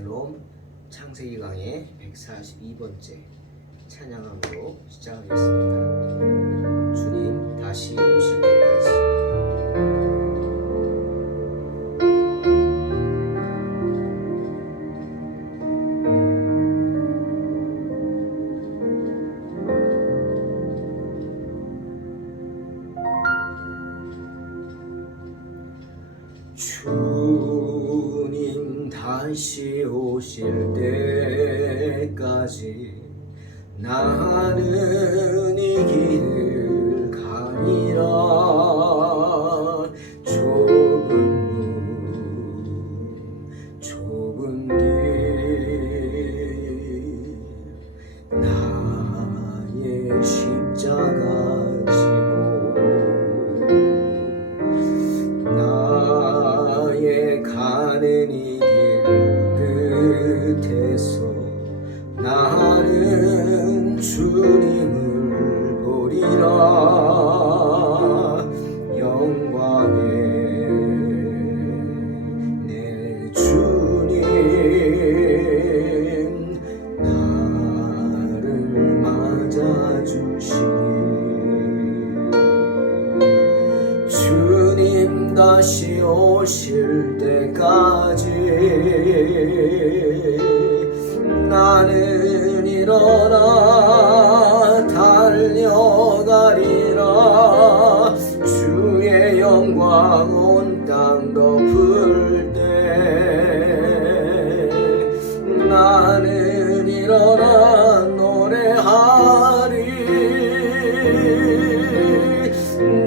샬롬. 창세기 강의 142번째 찬양함으로 시작하겠습니다. 주님 다시 오실 때까지. 주님 다시 오실 때까지 나는 이 길을 가리라. 좁은 길 나의 십자가 가는 이 길 끝에서 나는 주님을 보리라. 영광의 내 주님 나를 맞아주시니 주님 다시 오실 때까지 나는 일어나 달려가리라. 주의 영광 온 땅 덮을 때 나는 일어나 노래하리.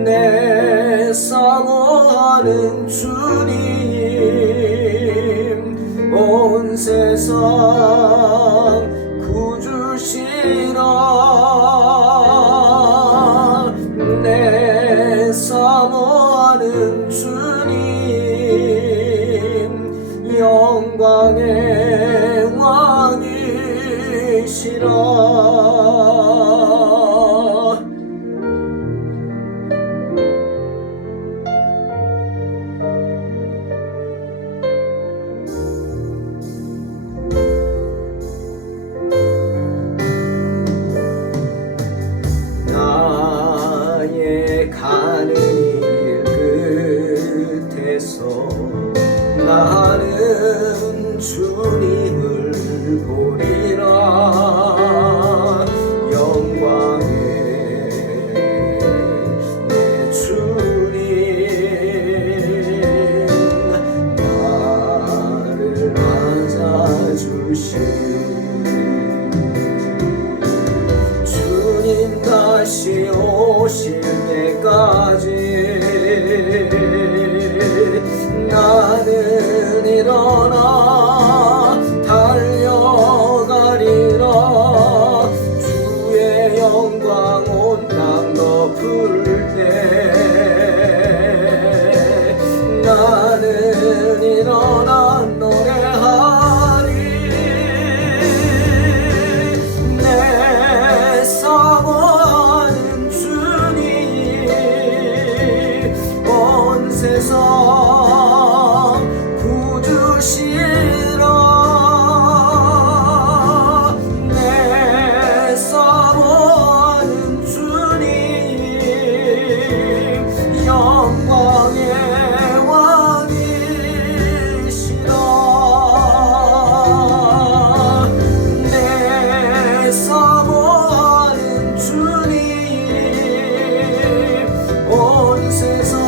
내 사모하는 주님 온 세상 구주시라. 내 사모하는 주님 영광의 왕이시라. 가는 길 끝에서 나는 주님을 보리라. 영광의 내 주님 나를 맞아주시니 주님 다시 오실 때까지 나는 일어나 달려가리라. 주의 영광 온 땅 덮을 때 나는 일어나 노래하리. 내 사모하는 주님 온 세상 구주시라. 내 사모하는 주님 영광의 왕이시라. 내 사모하는 주님 온 세상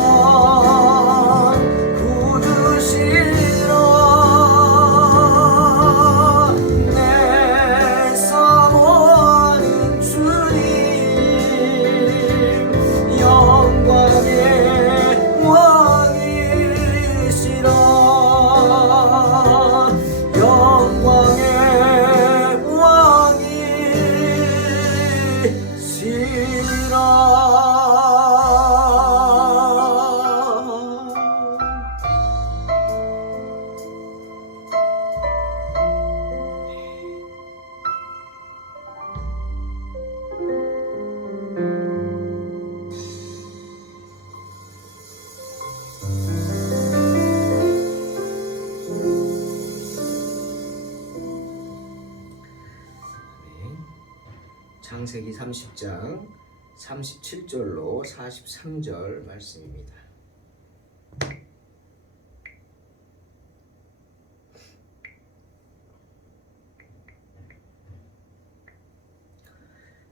창세기 30장 37절로 43절 말씀입니다.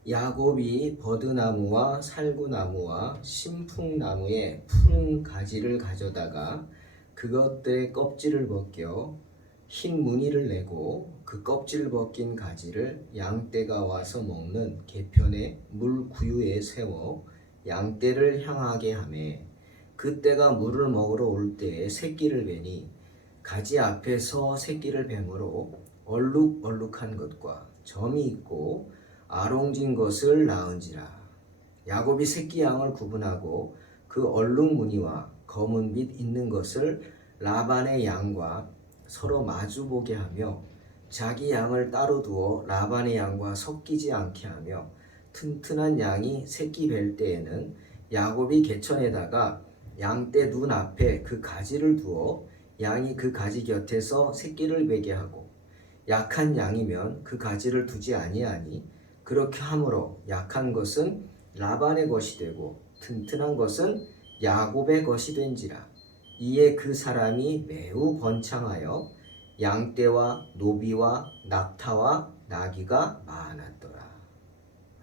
야곱이 버드나무와 살구나무와 신풍나무의 푸른 가지를 가져다가 그것들의 껍질을 벗겨 흰 무늬를 내고 그 껍질을 벗긴 가지를 양떼가 와서 먹는 개편의 물구유에 세워 양떼를 향하게 하매 그떼가 물을 먹으러 올 때에 새끼를 베니 가지 앞에서 새끼를 뱀으로 얼룩얼룩한 것과 점이 있고 아롱진 것을 낳은지라. 야곱이 새끼 양을 구분하고 그 얼룩 무늬와 검은 빛 있는 것을 라반의 양과 서로 마주보게 하며 자기 양을 따로 두어 라반의 양과 섞이지 않게 하며 튼튼한 양이 새끼 뵐 때에는 야곱이 개천에다가 양떼 눈 앞에 그 가지를 두어 양이 그 가지 곁에서 새끼를 베게 하고 약한 양이면 그 가지를 두지 아니하니 그렇게 함으로 약한 것은 라반의 것이 되고 튼튼한 것은 야곱의 것이 된지라. 이에 그 사람이 매우 번창하여 양떼와 노비와 낙타와 나귀가 많았더라.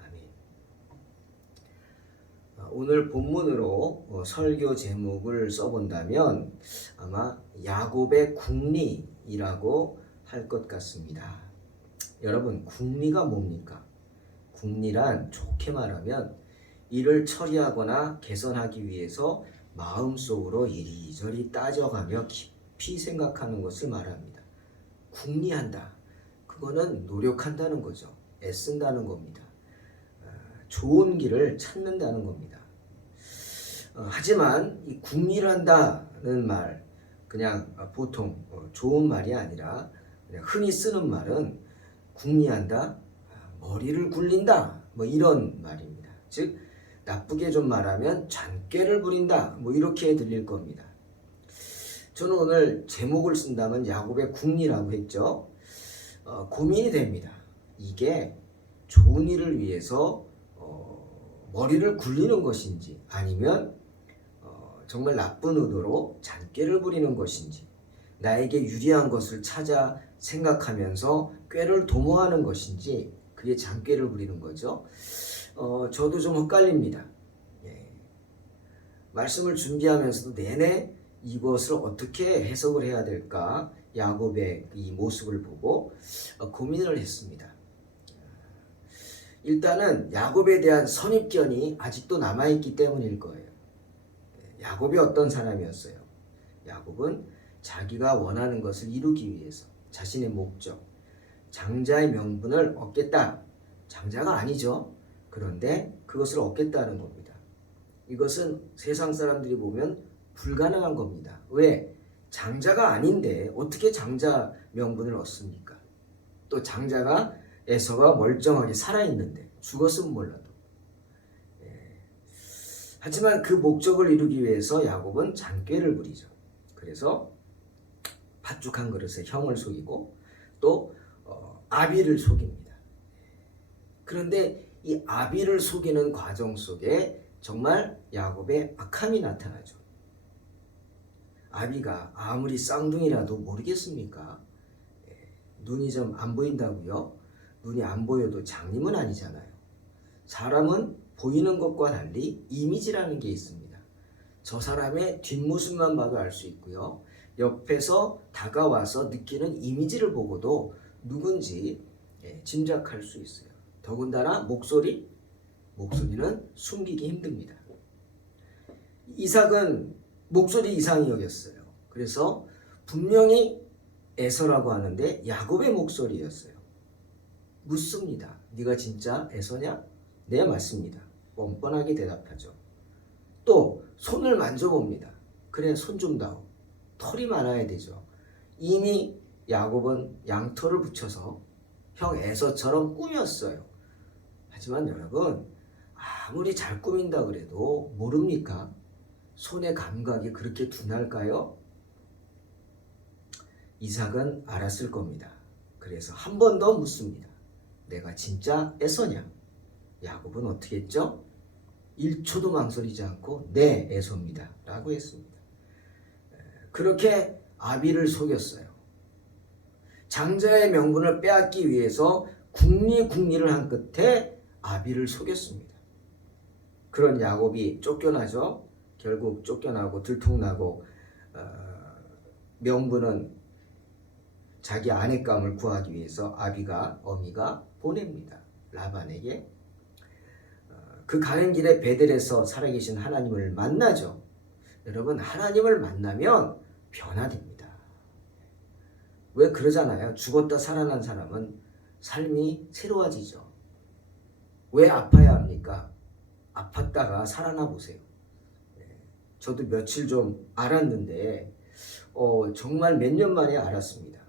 아멘. 오늘 본문으로 설교 제목을 써본다면 아마 야곱의 궁리이라고 할 것 같습니다. 여러분, 궁리가 뭡니까? 궁리란 좋게 말하면 일을 처리하거나 개선하기 위해서 마음속으로 이리저리 따져가며 깊이 생각하는 것을 말합니다. 궁리한다. 그거는 노력한다는 거죠. 애쓴다는 겁니다. 좋은 길을 찾는다는 겁니다. 하지만 이 궁리를 한다는 말, 그냥 보통 좋은 말이 아니라 그냥 흔히 쓰는 말은 궁리한다, 머리를 굴린다, 뭐 이런 말입니다. 즉 나쁘게 좀 말하면 잔꾀를 부린다, 뭐 이렇게 들릴 겁니다. 저는 오늘 제목을 쓴다면 야곱의 궁리라고 했죠. 고민이 됩니다. 이게 좋은 일을 위해서 머리를 굴리는 것인지 아니면 정말 나쁜 의도로 잔꾀를 부리는 것인지, 나에게 유리한 것을 찾아 생각하면서 꾀를 도모하는 것인지, 그게 잔꾀를 부리는 거죠. 저도 좀 헷갈립니다. 예. 말씀을 준비하면서도 내내 이것을 어떻게 해석을 해야 될까, 야곱의 이 모습을 보고 고민을 했습니다. 일단은 야곱에 대한 선입견이 아직도 남아있기 때문일 거예요. 야곱이 어떤 사람이었어요? 야곱은 자기가 원하는 것을 이루기 위해서 자신의 목적, 장자의 명분을 얻겠다. 장자가 아니죠. 그런데 그것을 얻겠다는 겁니다. 이것은 세상 사람들이 보면 불가능한 겁니다. 왜? 장자가 아닌데 어떻게 장자 명분을 얻습니까? 또 장자가 에서가 멀쩡하게 살아있는데, 죽었으면 몰라도. 하지만 그 목적을 이루기 위해서 야곱은 잔꾀를 부리죠. 그래서 팥죽 한 그릇에 형을 속이고 또 아비를 속입니다. 그런데 이 아비를 속이는 과정 속에 정말 야곱의 악함이 나타나죠. 아비가 아무리 쌍둥이라도 모르겠습니까? 눈이 좀 안 보인다고요? 눈이 안 보여도 장님은 아니잖아요. 사람은 보이는 것과 달리 이미지라는 게 있습니다. 저 사람의 뒷모습만 봐도 알 수 있고요. 옆에서 다가와서 느끼는 이미지를 보고도 누군지 짐작할 수 있어요. 더군다나 목소리는 숨기기 힘듭니다. 이삭은 목소리 이상이 여겼어요. 그래서 분명히 에서라고 하는데 야곱의 목소리였어요. 묻습니다. 네가 진짜 에서냐? 네, 맞습니다. 뻔뻔하게 대답하죠. 또 손을 만져봅니다. 그래, 손 좀 다오. 털이 많아야 되죠. 이미 야곱은 양털을 붙여서 형 에서처럼 꾸몄어요. 하지만 여러분, 아무리 잘 꾸민다 그래도 모릅니까? 손의 감각이 그렇게 둔할까요? 이삭은 알았을 겁니다. 그래서 한 번 더 묻습니다. 내가 진짜 에서냐? 야곱은 어떻게 했죠? 1초도 망설이지 않고 네, 에서입니다 라고 했습니다. 그렇게 아비를 속였어요. 장자의 명분을 빼앗기 위해서 궁리를 한 끝에 아비를 속였습니다. 그런 야곱이 쫓겨나죠. 결국 쫓겨나고 들통나고 명분은 자기 아내감을 구하기 위해서 어미가 보냅니다. 라반에게. 그 가는 길에 베델에서 살아계신 하나님을 만나죠. 여러분, 하나님을 만나면 변화됩니다. 왜 그러잖아요. 죽었다 살아난 사람은 삶이 새로워지죠. 왜 아파야 합니까? 아팠다가 살아나 보세요. 저도 며칠 좀 알았는데 정말 몇 년 만에 알았습니다.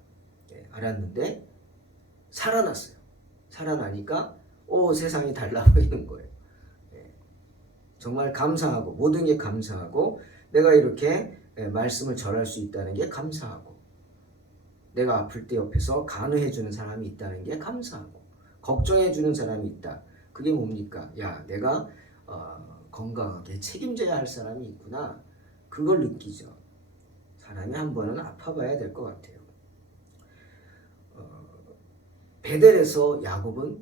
알았는데 살아났어요. 살아나니까 세상이 달라 보이는 거예요. 정말 감사하고 모든 게 감사하고 내가 이렇게 말씀을 전할 수 있다는 게 감사하고 내가 아플 때 옆에서 간호해 주는 사람이 있다는 게 감사하고 걱정해 주는 사람이 있다. 그게 뭡니까? 야, 내가 건강하게 책임져야 할 사람이 있구나. 그걸 느끼죠. 사람이 한 번은 아파봐야 될 것 같아요. 베델에서 야곱은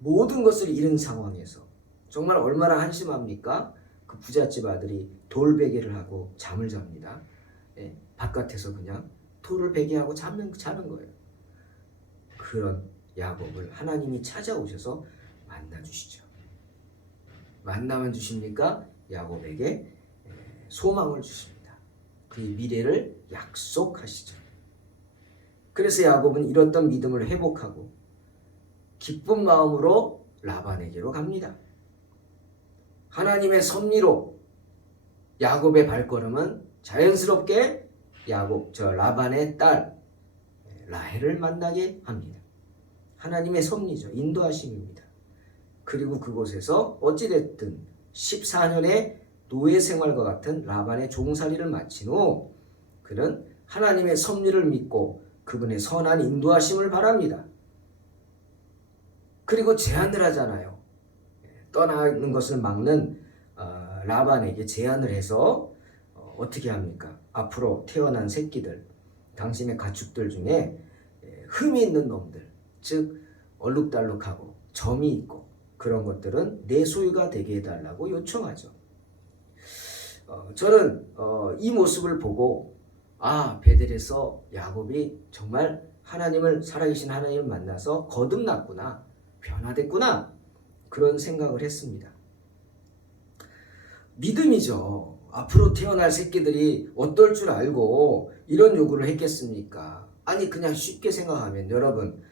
모든 것을 잃은 상황에서 정말 얼마나 한심합니까? 그 부잣집 아들이 돌베개를 하고 잠을 잡니다. 바깥에서 그냥 돌을 베개하고 자는 거예요. 그런 야곱을 하나님이 찾아오셔서 만나주시죠. 만나면 주십니까? 야곱에게 소망을 주십니다. 그의 미래를 약속하시죠. 그래서 야곱은 잃었던 믿음을 회복하고 기쁜 마음으로 라반에게로 갑니다. 하나님의 섭리로 야곱의 발걸음은 자연스럽게 라반의 딸 라헬을 만나게 합니다. 하나님의 섭리죠. 인도하심입니다. 그리고 그곳에서 어찌됐든 14년의 노예 생활과 같은 라반의 종살이를 마친 후 그는 하나님의 섭리를 믿고 그분의 선한 인도하심을 바랍니다. 그리고 제안을 하잖아요. 떠나는 것을 막는 라반에게 제안을 해서 어떻게 합니까? 앞으로 태어난 새끼들, 당신의 가축들 중에 흠이 있는 놈들, 즉 얼룩달룩하고 점이 있고 그런 것들은 내 소유가 되게 해달라고 요청하죠. 저는 이 모습을 보고 베델에서 야곱이 정말 살아계신 하나님을 만나서 거듭났구나, 변화됐구나, 그런 생각을 했습니다. 믿음이죠. 앞으로 태어날 새끼들이 어떨 줄 알고 이런 요구를 했겠습니까? 아니, 그냥 쉽게 생각하면 여러분,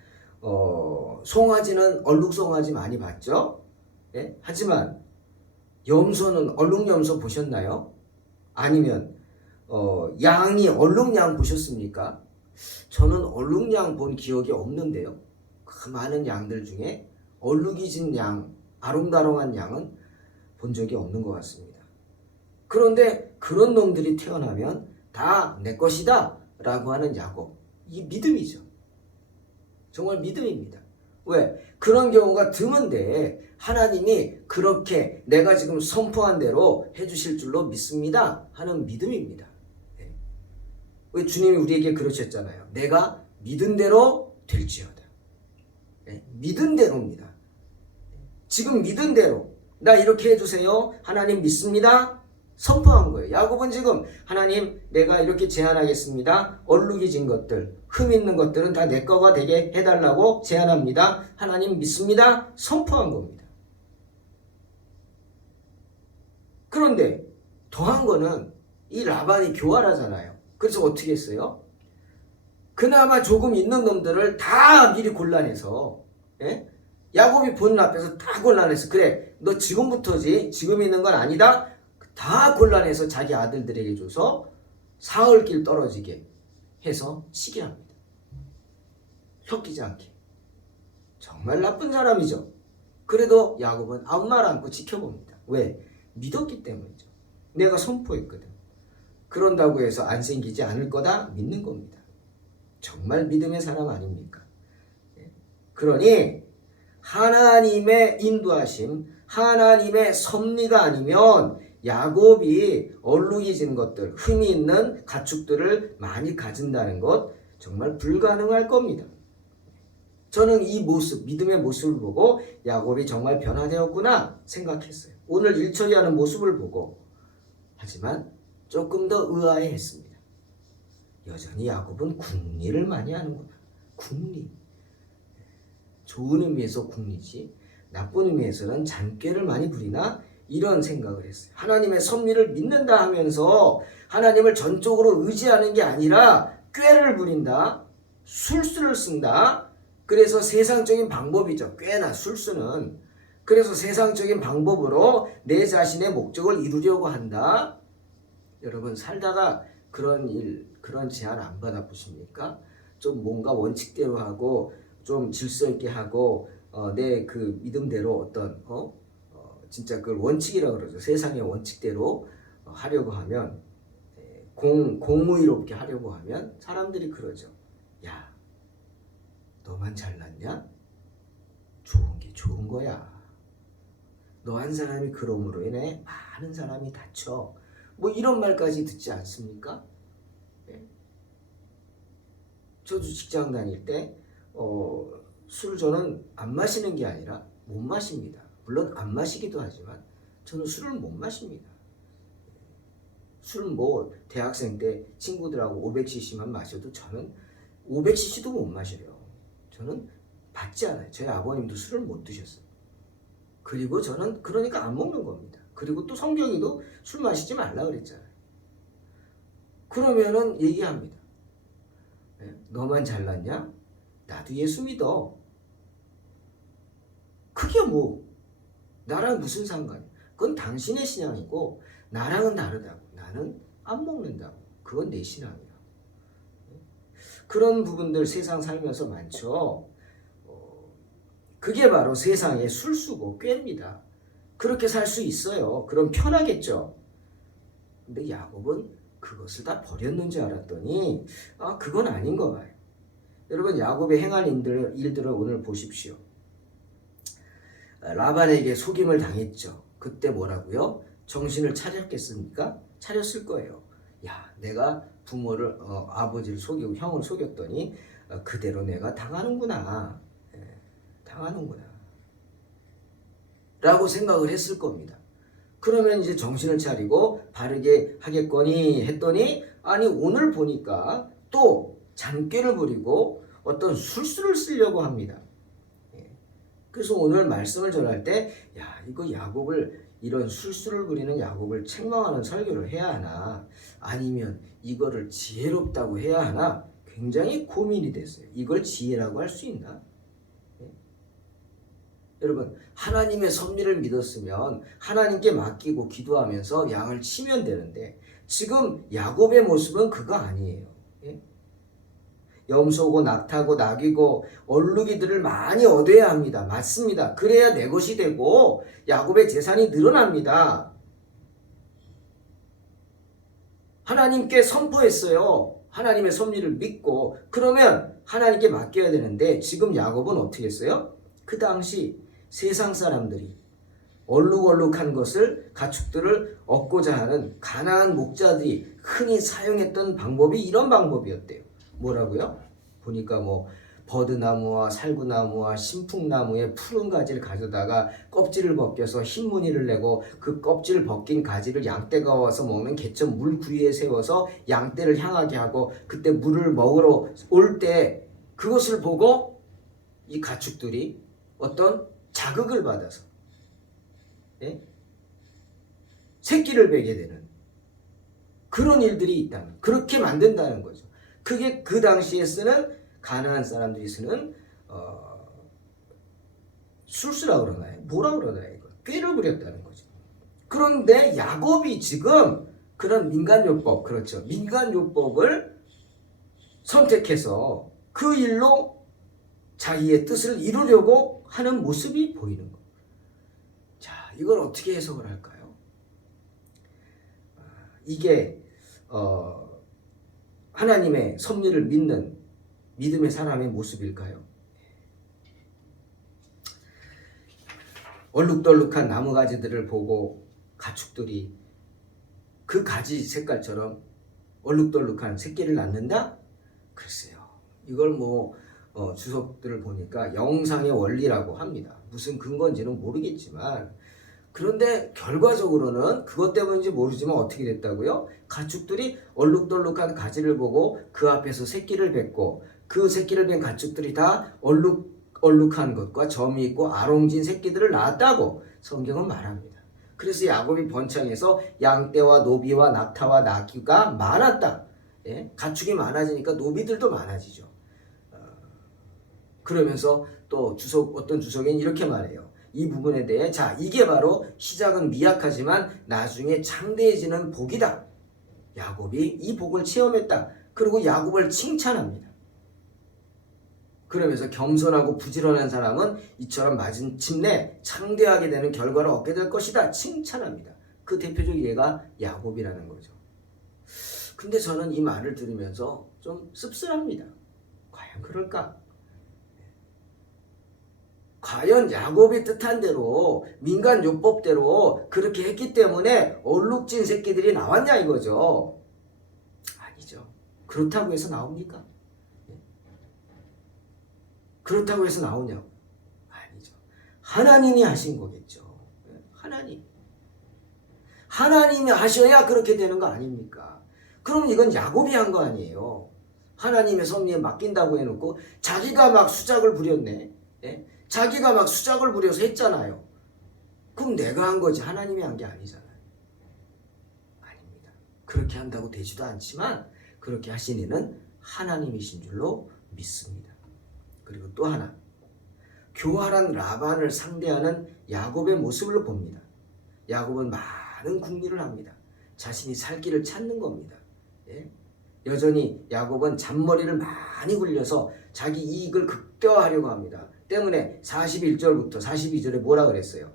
송아지는 얼룩송아지 많이 봤죠? 예? 하지만 염소는 얼룩염소 보셨나요? 아니면 양이 얼룩양 보셨습니까? 저는 얼룩양 본 기억이 없는데요. 그 많은 양들 중에 얼룩이 진 양, 아롱다롱한 양은 본 적이 없는 것 같습니다. 그런데 그런 놈들이 태어나면 다 내 것이다 라고 하는 야곱, 이게 믿음이죠. 정말 믿음입니다. 왜? 그런 경우가 드문데 하나님이 그렇게 내가 지금 선포한 대로 해주실 줄로 믿습니다 하는 믿음입니다. 왜? 주님이 우리에게 그러셨잖아요. 내가 믿은 대로 될지어다. 믿은 대로입니다. 지금 믿은 대로 나 이렇게 해주세요. 하나님 믿습니다. 선포한 거예요. 야곱은 지금 하나님, 내가 이렇게 제안하겠습니다. 얼룩이 진 것들, 흠 있는 것들은 다 내 거가 되게 해달라고 제안합니다. 하나님 믿습니다. 선포한 겁니다. 그런데 더한 거는 이 라반이 교활하잖아요. 그래서 어떻게 했어요? 그나마 조금 있는 놈들을 다 미리 골라내서, 야곱이 보는 앞에서 다 골라내서, 그래, 너 지금부터지, 지금 있는 건 아니다, 다 골라내서 자기 아들들에게 줘서 사흘길 떨어지게 해서 시게 합니다. 섞이지 않게. 정말 나쁜 사람이죠. 그래도 야곱은 아무 말 않고 지켜봅니다. 왜? 믿었기 때문이죠. 내가 선포했거든. 그런다고 해서 안 생기지 않을 거다 믿는 겁니다. 정말 믿음의 사람 아닙니까? 그러니 하나님의 인도하심, 하나님의 섭리가 아니면 야곱이 얼룩이진 것들, 흠이 있는 가축들을 많이 가진다는 것 정말 불가능할 겁니다. 저는 이 모습, 믿음의 모습을 보고 야곱이 정말 변화되었구나 생각했어요. 오늘 일처리하는 모습을 보고. 하지만 조금 더 의아해했습니다. 여전히 야곱은 궁리를 많이 하는구나. 궁리. 좋은 의미에서 궁리지 나쁜 의미에서는 잔꾀를 많이 부리나 이런 생각을 했어요. 하나님의 섭리를 믿는다 하면서 하나님을 전적으로 의지하는 게 아니라 꾀를 부린다. 술수를 쓴다. 그래서 세상적인 방법이죠. 꾀나 술수는. 그래서 세상적인 방법으로 내 자신의 목적을 이루려고 한다. 여러분 살다가 그런 일, 그런 제안 안 받아보십니까? 좀 뭔가 원칙대로 하고 좀 질서 있게 하고 내 그 믿음대로 어떤 진짜 그걸 원칙이라고 그러죠. 세상의 원칙대로 하려고 하면 공의롭게 하려고 하면 사람들이 그러죠. 야, 너만 잘났냐? 좋은 게 좋은 거야. 너 한 사람이 그럼으로 인해 많은 사람이 다쳐. 뭐 이런 말까지 듣지 않습니까? 네. 저도 직장 다닐 때 술 저는 안 마시는 게 아니라 못 마십니다. 물론 안 마시기도 하지만 저는 술을 못 마십니다. 술 뭐 대학생 때 친구들하고 500cc만 마셔도 저는 500cc도 못 마셔요. 저는 받지 않아요. 저희 아버님도 술을 못 드셨어요. 그리고 저는 그러니까 안 먹는 겁니다. 그리고 또 성경에도 술 마시지 말라 그랬잖아요. 그러면은 얘기합니다. 너만 잘났냐? 나도 예수 믿어. 그게 뭐 나랑 무슨 상관이야? 그건 당신의 신앙이고 나랑은 다르다고. 나는 안 먹는다고. 그건 내 신앙이야. 그런 부분들 세상 살면서 많죠. 그게 바로 세상의 술수고 꾀입니다. 그렇게 살 수 있어요. 그럼 편하겠죠. 근데 야곱은 그것을 다 버렸는지 알았더니 그건 아닌 거 봐요. 여러분 야곱의 행한 일들을 오늘 보십시오. 라반에게 속임을 당했죠. 그때 뭐라고요? 정신을 차렸겠습니까? 차렸을 거예요. 야, 내가 부모를 아버지를 속이고 형을 속였더니 그대로 내가 당하는구나. 당하는구나. 라고 생각을 했을 겁니다. 그러면 이제 정신을 차리고 바르게 하겠거니 했더니 아니 오늘 보니까 또 잔꾀를 부리고 어떤 술수를 쓰려고 합니다. 그래서 오늘 말씀을 전할 때 야 이거 야곱을 이런 술수를 부리는 야곱을 책망하는 설교를 해야 하나 아니면 이거를 지혜롭다고 해야 하나 굉장히 고민이 됐어요. 이걸 지혜라고 할 수 있나? 여러분 하나님의 섭리를 믿었으면 하나님께 맡기고 기도하면서 양을 치면 되는데 지금 야곱의 모습은 그거 아니에요. 염소고 낙타고 낙이고 얼룩이들을 많이 얻어야 합니다. 맞습니다. 그래야 내 것이 되고 야곱의 재산이 늘어납니다. 하나님께 선포했어요. 하나님의 섭리를 믿고 그러면 하나님께 맡겨야 되는데 지금 야곱은 어떻게 했어요? 그 당시 세상 사람들이 얼룩얼룩한 것을 가축들을 얻고자 하는 가난한 목자들이 흔히 사용했던 방법이 이런 방법이었대요. 뭐라고요? 보니까 뭐 버드나무와 살구나무와 신풍나무의 푸른 가지를 가져다가 껍질을 벗겨서 흰 무늬를 내고 그 껍질을 벗긴 가지를 양떼가 와서 먹는 개천 물구유에 세워서 양떼를 향하게 하고 그때 물을 먹으러 올 때 그것을 보고 이 가축들이 어떤 자극을 받아서 새끼를 베게 되는 그런 일들이 있다는 그렇게 만든다는 거죠. 그게 그 당시에 쓰는 가난한 사람들이 쓰는 술수라고 그러나요? 뭐라고 그러나요? 이거 꾀를 부렸다는 거죠. 그런데 야곱이 지금 그런 민간요법 그렇죠. 민간요법을 선택해서 그 일로 자기의 뜻을 이루려고 하는 모습이 보이는 거예요. 자, 이걸 어떻게 해석을 할까요? 이게 하나님의 섭리를 믿는 믿음의 사람의 모습일까요? 얼룩덜룩한 나무 가지들을 보고 가축들이 그 가지 색깔처럼 얼룩덜룩한 새끼를 낳는다? 글쎄요. 이걸 주석들을 보니까 영상의 원리라고 합니다. 무슨 근거인지는 모르겠지만, 그런데 결과적으로는 그것 때문인지 모르지만 어떻게 됐다고요? 가축들이 얼룩덜룩한 가지를 보고 그 앞에서 새끼를 뱉고, 그 새끼를 뵌 가축들이 다 얼룩한 것과 점이 있고 아롱진 새끼들을 낳았다고 성경은 말합니다. 그래서 야곱이 번창해서 양떼와 노비와 낙타와 나귀가 많았다. 예? 가축이 많아지니까 노비들도 많아지죠. 그러면서 또 어떤 주석에는 이렇게 말해요. 이 부분에 대해, 자, 이게 바로 시작은 미약하지만 나중에 장대해지는 복이다. 야곱이 이 복을 체험했다. 그리고 야곱을 칭찬합니다. 그러면서 겸손하고 부지런한 사람은 이처럼 마침내 창대하게 되는 결과를 얻게 될 것이다. 칭찬합니다. 그 대표적 예가 야곱이라는 거죠. 근데 저는 이 말을 들으면서 좀 씁쓸합니다. 과연 그럴까? 과연 야곱이 뜻한 대로 민간요법대로 그렇게 했기 때문에 얼룩진 새끼들이 나왔냐 이거죠. 아니죠. 그렇다고 해서 나옵니까? 그렇다고 해서 나오냐고? 아니죠. 하나님이 하신 거겠죠. 하나님이 하셔야 그렇게 되는 거 아닙니까? 그럼 이건 야곱이 한 거 아니에요. 하나님의 섭리에 맡긴다고 해놓고 자기가 막 수작을 부렸네. 예? 자기가 막 수작을 부려서 했잖아요. 그럼 내가 한 거지 하나님이 한 게 아니잖아요. 아닙니다. 그렇게 한다고 되지도 않지만 그렇게 하신 이는 하나님이신 줄로 믿습니다. 그리고 또 하나, 교활한 라반을 상대하는 야곱의 모습을 봅니다. 야곱은 많은 궁리를 합니다. 자신이 살 길을 찾는 겁니다. 예? 여전히 야곱은 잔머리를 많이 굴려서 자기 이익을 극대화하려고 합니다. 때문에 41절부터 42절에 뭐라 그랬어요?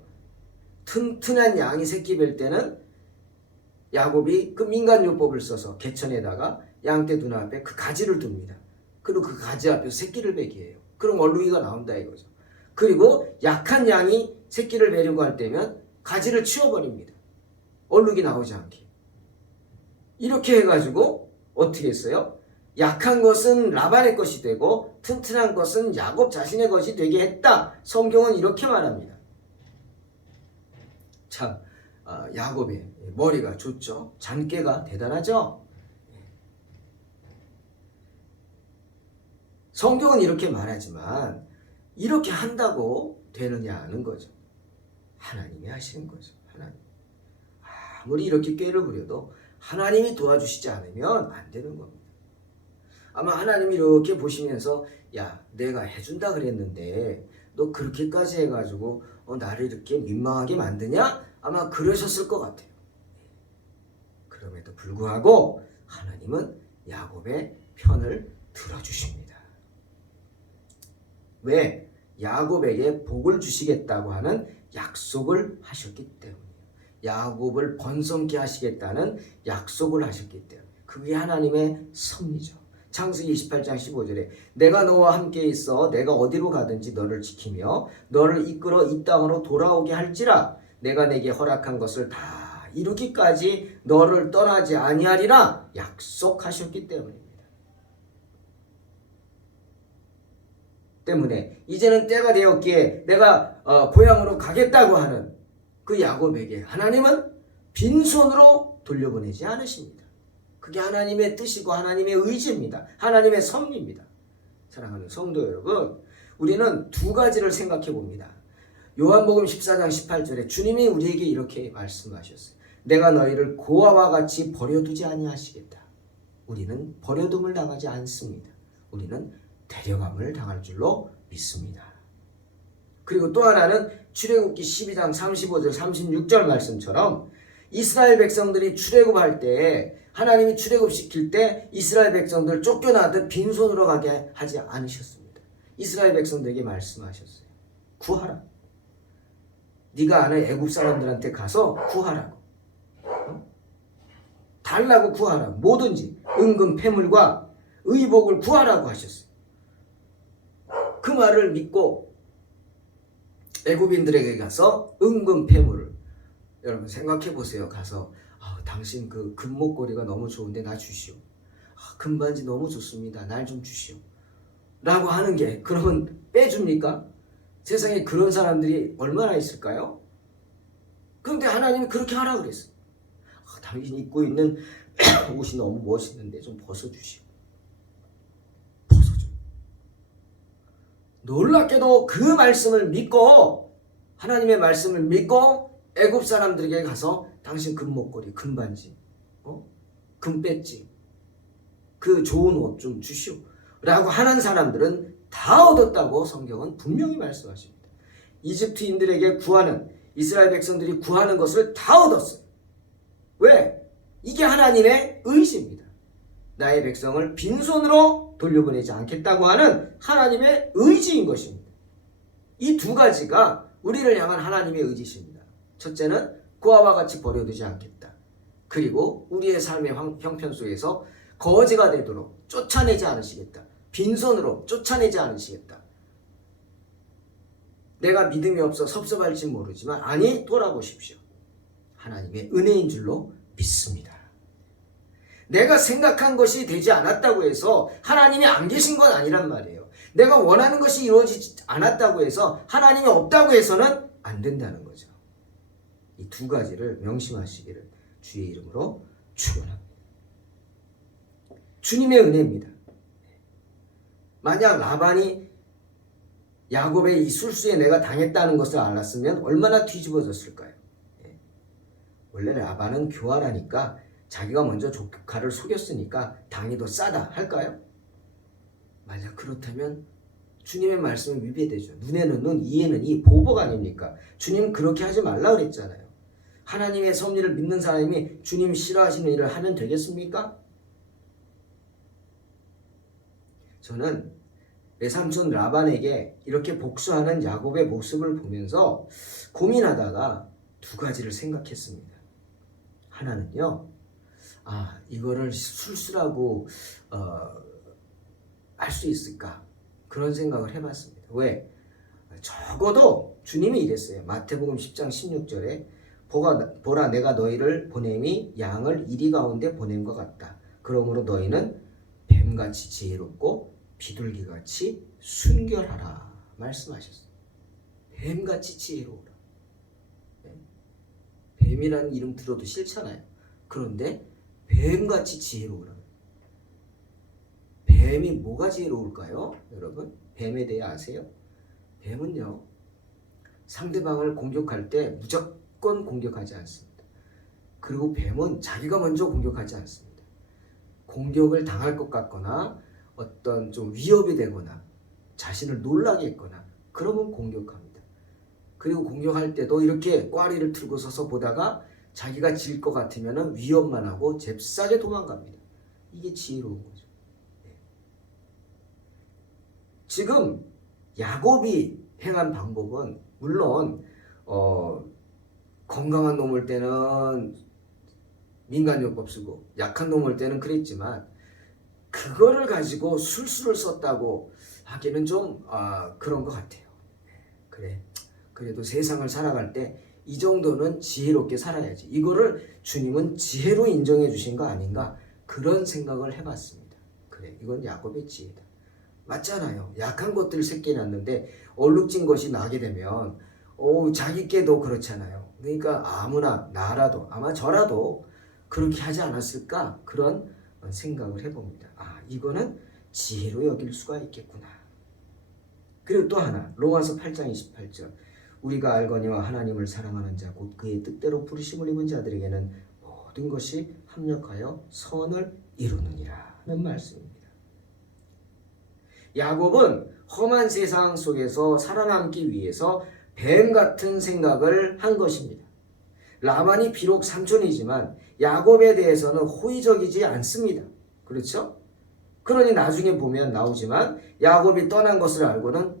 튼튼한 양이 새끼 뵐 때는 야곱이 그 민간요법을 써서 개천에다가 양떼 눈앞에 그 가지를 둡니다. 그리고 그 가지 앞에서 새끼를 베게 해요. 그럼 얼룩이가 나온다 이거죠. 그리고 약한 양이 새끼를 베려고 할 때면 가지를 치워버립니다. 얼룩이 나오지 않게. 이렇게 해가지고 어떻게 했어요? 약한 것은 라반의 것이 되고 튼튼한 것은 야곱 자신의 것이 되게 했다. 성경은 이렇게 말합니다. 참, 야곱의 머리가 좋죠. 잔꾀가 대단하죠. 성경은 이렇게 말하지만 이렇게 한다고 되느냐는 거죠. 하나님이 하시는 거죠. 하나님. 아무리 이렇게 꾀를 부려도 하나님이 도와주시지 않으면 안 되는 겁니다. 아마 하나님이 이렇게 보시면서 야, 내가 해준다 그랬는데 너 그렇게까지 해가지고 나를 이렇게 민망하게 만드냐? 아마 그러셨을 것 같아요. 그럼에도 불구하고 하나님은 야곱의 편을 들어주십니다. 왜? 야곱에게 복을 주시겠다고 하는 약속을 하셨기 때문이에요. 야곱을 번성케 하시겠다는 약속을 하셨기 때문에 그게 하나님의 섭리죠. 창세기 28장 15절에 내가 너와 함께 있어 내가 어디로 가든지 너를 지키며 너를 이끌어 이 땅으로 돌아오게 할지라 내가 내게 허락한 것을 다 이루기까지 너를 떠나지 아니하리라 약속하셨기 때문입니다. 때문에 이제는 때가 되었기에 내가 고향으로 가겠다고 하는 그 야곱에게 하나님은 빈손으로 돌려보내지 않으십니다. 그게 하나님의 뜻이고 하나님의 의지입니다. 하나님의 섭리입니다. 사랑하는 성도 여러분, 우리는 두 가지를 생각해 봅니다. 요한복음 14장 18절에 주님이 우리에게 이렇게 말씀하셨어요. 내가 너희를 고아와 같이 버려두지 아니하시겠다. 우리는 버려둠을 당하지 않습니다. 우리는 데려감을 당할 줄로 믿습니다. 그리고 또 하나는 출애굽기 12장 35절 36절 말씀처럼 이스라엘 백성들이 출애굽할 때 하나님이 출애굽시킬 때 이스라엘 백성들 쫓겨나듯 빈손으로 가게 하지 않으셨습니다. 이스라엘 백성들에게 말씀하셨어요. 구하라. 네가 아는 애굽 사람들한테 가서 구하라고. 달라고 구하라. 뭐든지 은금 패물과 의복을 구하라고 하셨어요. 그 말을 믿고 애굽인들에게 가서 은금 패물을, 여러분 생각해 보세요. 가서 당신 그 금목걸이가 너무 좋은데 나 주시오. 금반지 너무 좋습니다. 날 좀 주시오. 라고 하는 게, 그러면 빼줍니까? 세상에 그런 사람들이 얼마나 있을까요? 그런데 하나님이 그렇게 하라 그랬어요. 당신이 입고 있는 옷이 너무 멋있는데 좀 벗어주시오. 벗어줘. 놀랍게도 그 말씀을 믿고, 하나님의 말씀을 믿고 애굽 사람들에게 가서 당신 금목걸이, 금반지, 금배지, 그 좋은 옷 좀 주시오 라고 하는 사람들은 다 얻었다고 성경은 분명히 말씀하십니다. 이집트인들에게 구하는, 이스라엘 백성들이 구하는 것을 다 얻었어요. 왜? 이게 하나님의 의지입니다. 나의 백성을 빈손으로 돌려보내지 않겠다고 하는 하나님의 의지인 것입니다. 이 두 가지가 우리를 향한 하나님의 의지십니다. 첫째는 그와 같이 버려두지 않겠다. 그리고 우리의 삶의 형편 속에서 거지가 되도록 쫓아내지 않으시겠다. 빈손으로 쫓아내지 않으시겠다. 내가 믿음이 없어 섭섭할지 모르지만 아니, 돌아보십시오. 하나님의 은혜인 줄로 믿습니다. 내가 생각한 것이 되지 않았다고 해서 하나님이 안 계신 건 아니란 말이에요. 내가 원하는 것이 이루어지지 않았다고 해서 하나님이 없다고 해서는 안 된다는 거죠. 이 두 가지를 명심하시기를 주의 이름으로 축원합니다. 주님의 은혜입니다. 만약 라반이 야곱의 이 술수에 내가 당했다는 것을 알았으면 얼마나 뒤집어졌을까요? 원래 라반은 교활하니까 자기가 먼저 조카를 속였으니까 당이 더 싸다 할까요? 만약 그렇다면 주님의 말씀은 위배되죠. 눈에는 눈, 이에는 이, 보복 아닙니까? 주님 그렇게 하지 말라 그랬잖아요. 하나님의 섭리를 믿는 사람이 주님 싫어하시는 일을 하면 되겠습니까? 저는 외삼촌 라반에게 이렇게 복수하는 야곱의 모습을 보면서 고민하다가 두 가지를 생각했습니다. 하나는요, 이거를 술수라고 할 수 있을까? 그런 생각을 해봤습니다. 왜? 적어도 주님이 이랬어요. 마태복음 10장 16절에 보라 내가 너희를 보냄이 양을 이리 가운데 보냄과 같다. 그러므로 너희는 뱀같이 지혜롭고 비둘기같이 순결하라 말씀하셨어요. 뱀같이 지혜로우라. 뱀이라는 이름 들어도 싫잖아요. 그런데 뱀같이 지혜로우라. 뱀이 뭐가 지혜로울까요? 여러분, 뱀에 대해 아세요? 뱀은요, 상대방을 공격할 때 무조건 공격하지 않습니다. 그리고 뱀은 자기가 먼저 공격하지 않습니다. 공격을 당할 것 같거나 어떤 좀 위협이 되거나 자신을 놀라게 했거나 그러면 공격합니다. 그리고 공격할 때도 이렇게 꽈리를 틀고 서서 보다가 자기가 질 것 같으면 위협만 하고 잽싸게 도망갑니다. 이게 지혜로운 거죠. 지금 야곱이 행한 방법은 물론 건강한 놈일 때는 민간요법 쓰고 약한 놈일 때는 그랬지만 그거를 가지고 술수를 썼다고 하기는 좀 그런 것 같아요. 그래도 세상을 살아갈 때 이 정도는 지혜롭게 살아야지. 이거를 주님은 지혜로 인정해 주신 거 아닌가, 그런 생각을 해봤습니다. 그래, 이건 야곱의 지혜다. 맞잖아요. 약한 것들을 새끼놨는데 얼룩진 것이 나게 되면 자기께도 그렇잖아요. 그러니까 아무나, 나라도, 아마 저라도 그렇게 하지 않았을까, 그런 생각을 해봅니다. 이거는 지혜로 여길 수가 있겠구나. 그리고 또 하나, 로마서 8장 28절, 우리가 알거니와 하나님을 사랑하는 자 곧 그의 뜻대로 부르심을 입은 자들에게는 모든 것이 합력하여 선을 이루느니라 는 말씀입니다. 야곱은 험한 세상 속에서 살아남기 위해서 뱀 같은 생각을 한 것입니다. 라반이 비록 삼촌이지만 야곱에 대해서는 호의적이지 않습니다. 그렇죠? 그러니 나중에 보면 나오지만 야곱이 떠난 것을 알고는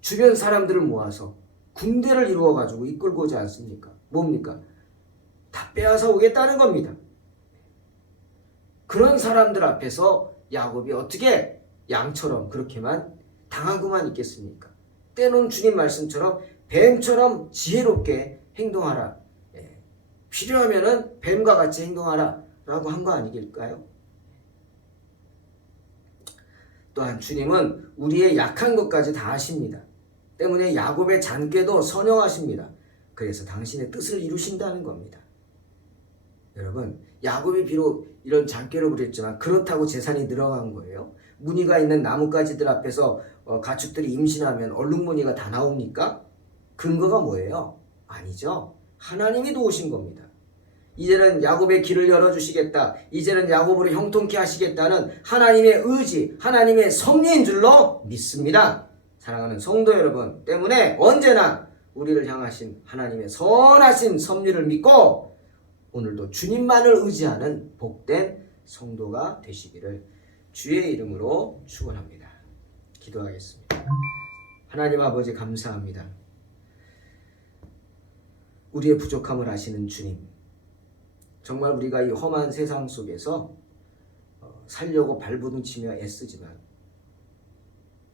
주변 사람들을 모아서 군대를 이루어가지고 이끌고 오지 않습니까? 뭡니까? 다 빼앗아 오겠다는 겁니다. 그런 사람들 앞에서 야곱이 어떻게 양처럼 그렇게만 당하고만 있겠습니까? 때론 주님 말씀처럼 뱀처럼 지혜롭게 행동하라. 필요하면은 뱀과 같이 행동하라 라고 한 거 아니길까요? 또한 주님은 우리의 약한 것까지 다 아십니다. 때문에 야곱의 잔꾀도 선영하십니다. 그래서 당신의 뜻을 이루신다는 겁니다. 여러분, 야곱이 비록 이런 잔꾀를 부렸지만 그렇다고 재산이 늘어간 거예요. 무늬가 있는 나뭇가지들 앞에서 가축들이 임신하면 얼룩무늬가 다 나옵니까? 근거가 뭐예요? 아니죠. 하나님이 도우신 겁니다. 이제는 야곱의 길을 열어주시겠다. 이제는 야곱으로 형통케 하시겠다는 하나님의 의지, 하나님의 섭리인 줄로 믿습니다. 사랑하는 성도 여러분, 때문에 언제나 우리를 향하신 하나님의 선하신 섭리를 믿고 오늘도 주님만을 의지하는 복된 성도가 되시기를 주의 이름으로 축원합니다. 기도하겠습니다. 하나님 아버지 감사합니다. 우리의 부족함을 아시는 주님, 정말 우리가 이 험한 세상 속에서 살려고 발부둥치며 애쓰지만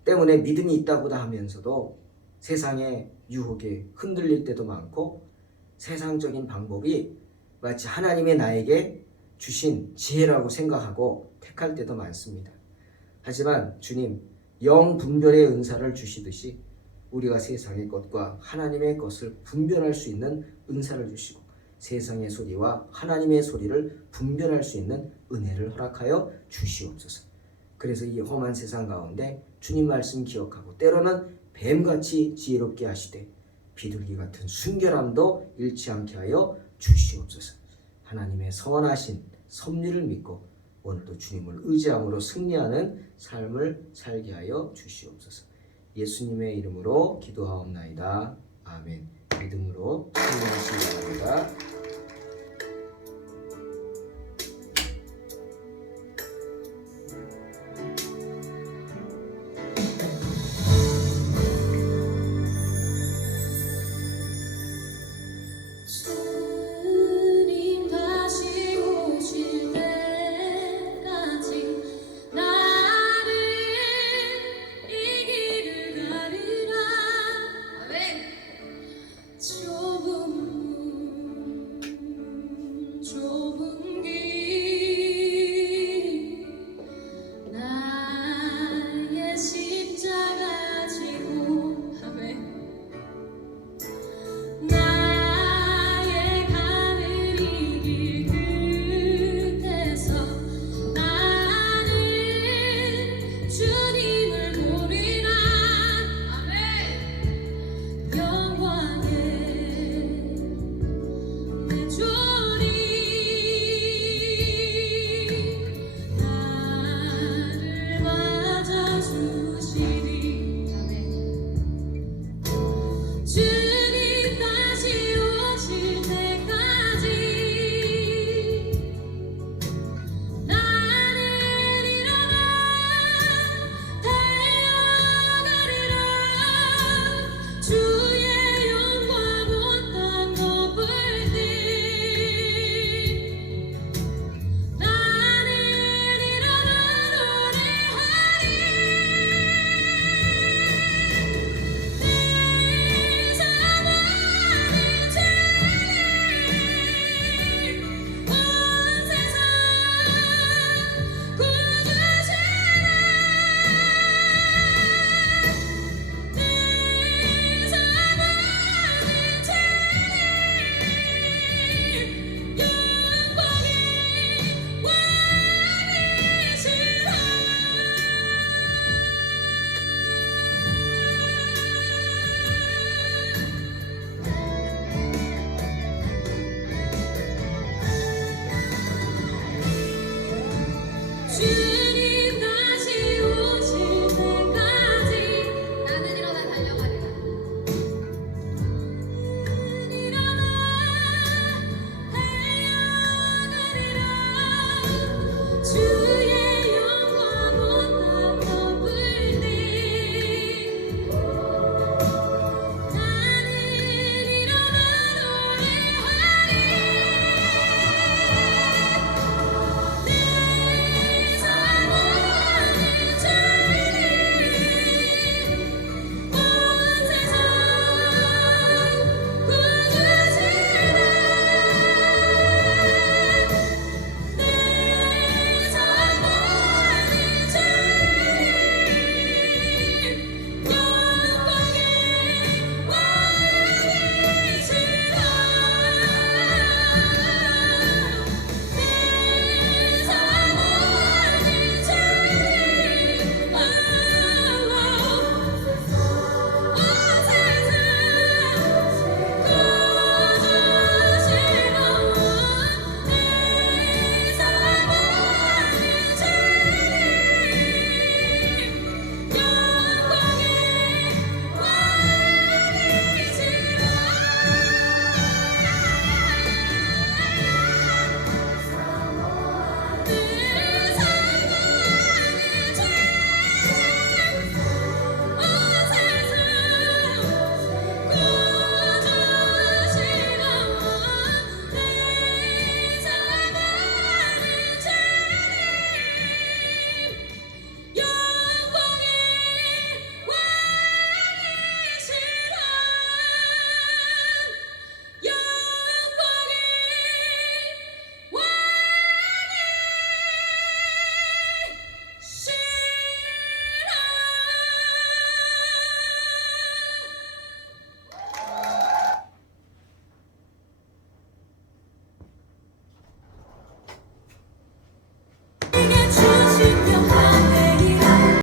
때문에 믿음이 있다고다 하면서도 세상의 유혹에 흔들릴 때도 많고 세상적인 방법이 마치 하나님의 나에게 주신 지혜라고 생각하고 택할 때도 많습니다. 하지만 주님, 영분별의 은사를 주시듯이 우리가 세상의 것과 하나님의 것을 분별할 수 있는 은사를 주시고 세상의 소리와 하나님의 소리를 분별할 수 있는 은혜를 허락하여 주시옵소서. 그래서 이 험한 세상 가운데 주님 말씀 기억하고 때로는 뱀같이 지혜롭게 하시되 비둘기 같은 순결함도 잃지 않게 하여 주시옵소서. 하나님의 선하신 섭리를 믿고 오늘도 주님을 의지함으로 승리하는 삶을 살게 하여 주시옵소서. 예수님의 이름으로 기도하옵나이다. 아멘. 믿음으로 승리하시기 바랍니다. 주